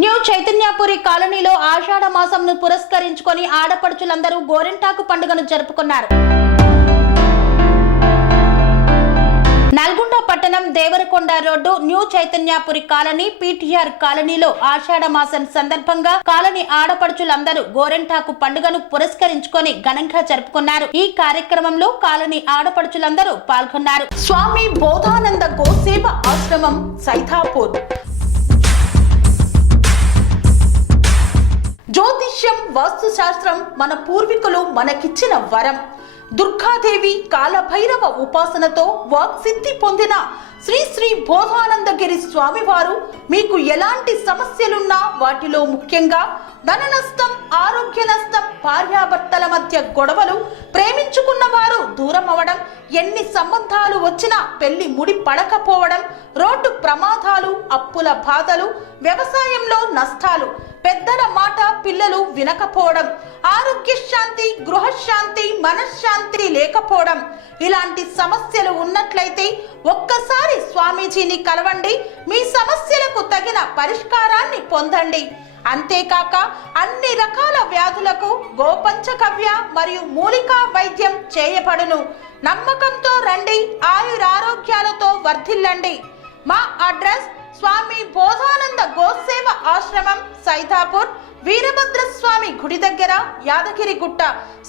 New Chaitanyapuri కాలనీలో ఆషాఢ మాసంను పురస్కరించుకొని ఆడపడుచులందరూ గోరింటాకు పండుగను జరుపుకున్నారు. నల్గొండ పట్టణం Devarakonda road new Chaitanyapuri colony PTR కాలనీలో ఆషాఢ మాసం సందర్భంగా కాలనీ ఆడపడుచులందరూ గోరింటాకు పండుగను పురస్కరించుకొని ఘనంగా జరుపుకున్నారు. ఈ కార్యక్రమంలో కాలనీ ఆడపడుచులందరూ పాల్గొన్నారు. స్వామి బోధానంద గోసేవ ఆశ్రమం సైథాపూర్. జ్యోతిష్యం వాస్తు శాస్త్రం మన పూర్వీకులు మనకిచ్చిన వరం. దుర్గాదేవి కాలభైరవ ఉపాసనతో వాక్సిద్ధి పొందిన శ్రీ శ్రీ బోధానందగిరి స్వామివారు మీకు ఎలాంటి సమస్యలున్నా వాటిలో ముఖ్యంగా ధన నష్టం, ఆరోగ్య నష్టం, భార్యాభర్తల మధ్య గొడవలు, ప్రేమించుకున్న వారు దూరం అవడం, ఎన్ని సంబంధాలు వచ్చినా పెళ్లి ముడి పడకపోవడం, రోడ్డు ప్రమాదాలు, అప్పుల బాధలు, వ్యవసాయంలో నష్టాలు, పెద్దల మాట పిల్లలు వినకపోవడం, ఆరోగ్య శాంతి, గృహశాంతి, మనశ్శాంతి లేకపోవడం, ఇలాంటి సమస్యలు ఉన్నట్లయితే ఒక్కసారి స్వామీజీని కలవండి. మీ సమస్యలకు తగిన పరిష్కారాన్ని పొందండి. అంతేకాక అన్ని రకాల వ్యాధులకు గోపంచగవ్య మరియు మూలికా వైద్యం చేయబడును. నమ్మకంతో రండి, ఆయురారోగ్యాలతో వర్ధిల్లండి. మా అడ్రస్ స్వామి బోధానంద గోసేవ ఆశ్రమం సైథాపూర్, వీరభద్రస్వామి గుడి దగ్గర, యాదగిరిగుట్ట.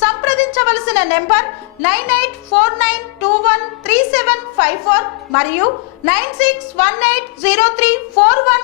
సంప్రదించవలసిన నెంబర్ 9849213754 మరియు 96180341